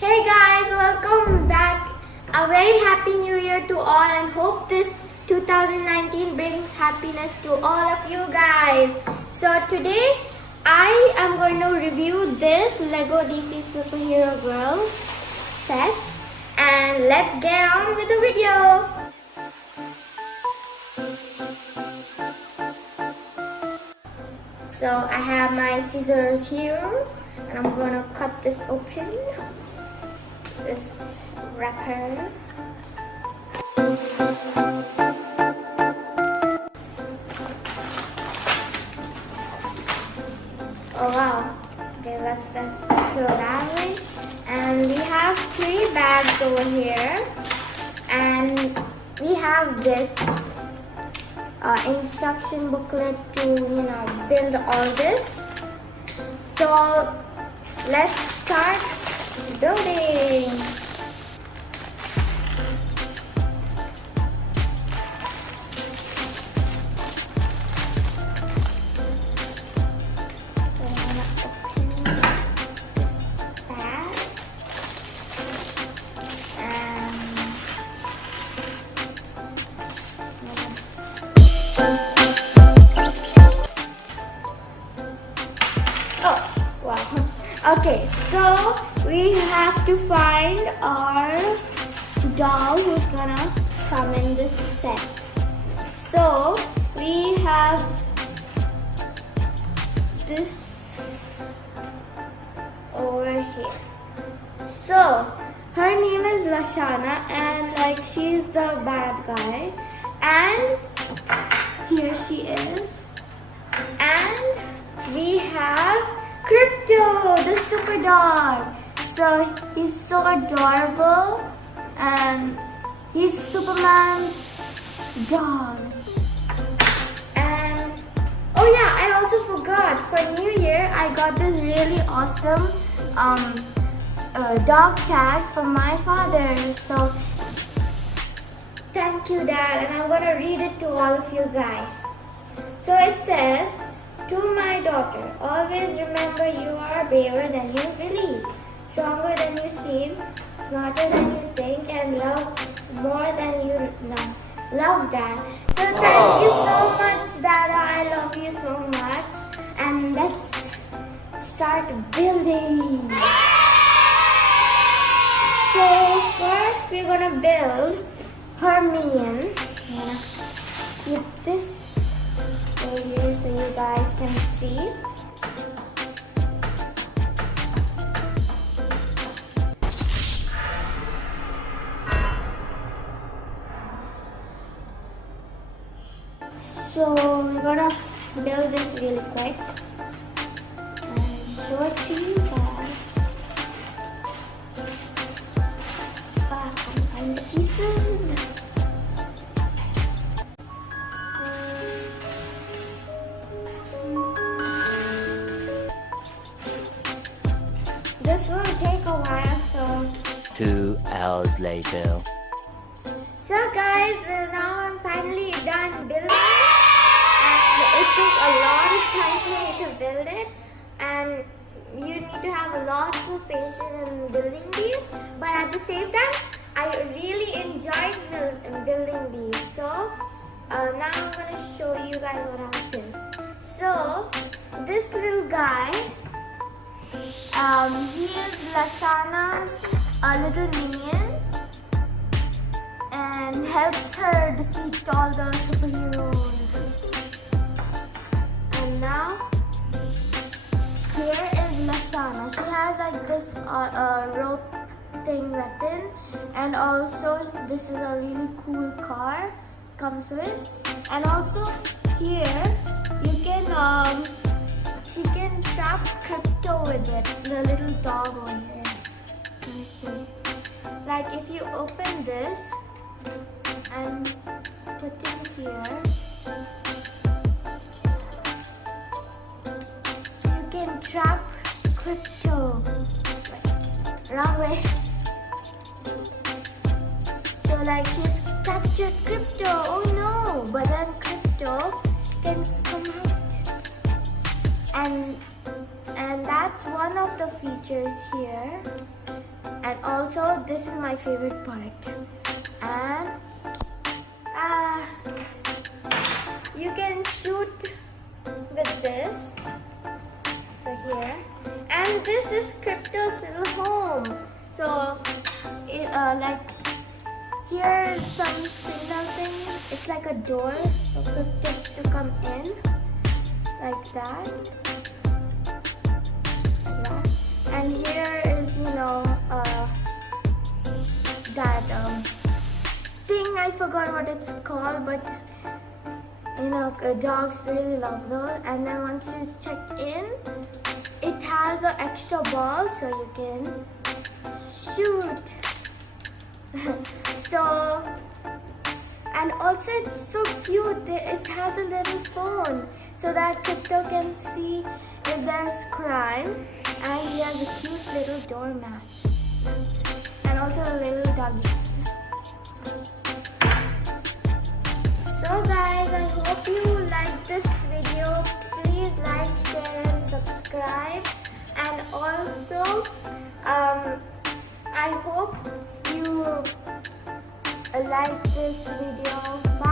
Hey guys, welcome back. A very happy new year to all and hope this 2019 brings happiness to all of you guys. So today I am going to review this Lego DC Superhero Girls set and let's get on with the video. So I have my scissors here and I'm going to cut this open. This wrapper. Oh wow. Okay, let's throw that away. And we have 3 bags over here. And we have this instruction booklet to build all this. So let's start building. Okay, so we have to find our doll who's gonna come in this set. So we have this over here. So her name is Lashana and she's the bad guy. And here she is. And we have Crypto, the super dog. So he's so adorable and he's Superman's dog. And oh yeah, I also forgot, for New Year I got this really awesome dog tag from my father. So thank you, Dad, and I'm gonna read it to all of you guys. So it says, "To my daughter, always remember you are braver than you believe, stronger than you seem, smarter than you think, and love more than you know. Love, Dad." So thank you so much, Dada. I love you so much. And let's start building. So first we're gonna build her minion. I'm gonna keep this over here so you guys can see. So we're gonna build this really quick and show it to you guys. I can find the pieces. This will take a while, so 2 hours later. So guys, now I'm finally done building and it took a lot of time for me to build it, and you need to have lots of patience in building these, but at the same time I really enjoyed building these. So now I'm going to show you guys what I've built. So this little guy, he is Lashana's little minion and helps her defeat all the superheroes. And now here is Lashana. She has this rope thing weapon, and also this is a really cool car comes with. And also here you can she can trap Crypto with it, the little dog over here. Let me show you. Like if you open this and put it here, you can trap Crypto. Wait, wrong way. So she's captured Crypto. Oh no! But then Crypto can come out. And that's one of the features here. And also this is my favorite part, and you can shoot with this. So here, and this is Crypto's little home. So like here's some signal thing. It's like a door for Crypto to come in, like that. Yeah. And here is, you know, that thing, I forgot what it's called, but you know, dogs really love those. And then once you check in, it has an extra ball so you can shoot. So, and also it's so cute. It has a little phone so that Crypto can see if there's crime. And he has a cute little doormat and also a little doggy. So guys, I hope you like this video. Please like, share and subscribe. And also, I hope you like this video. Bye.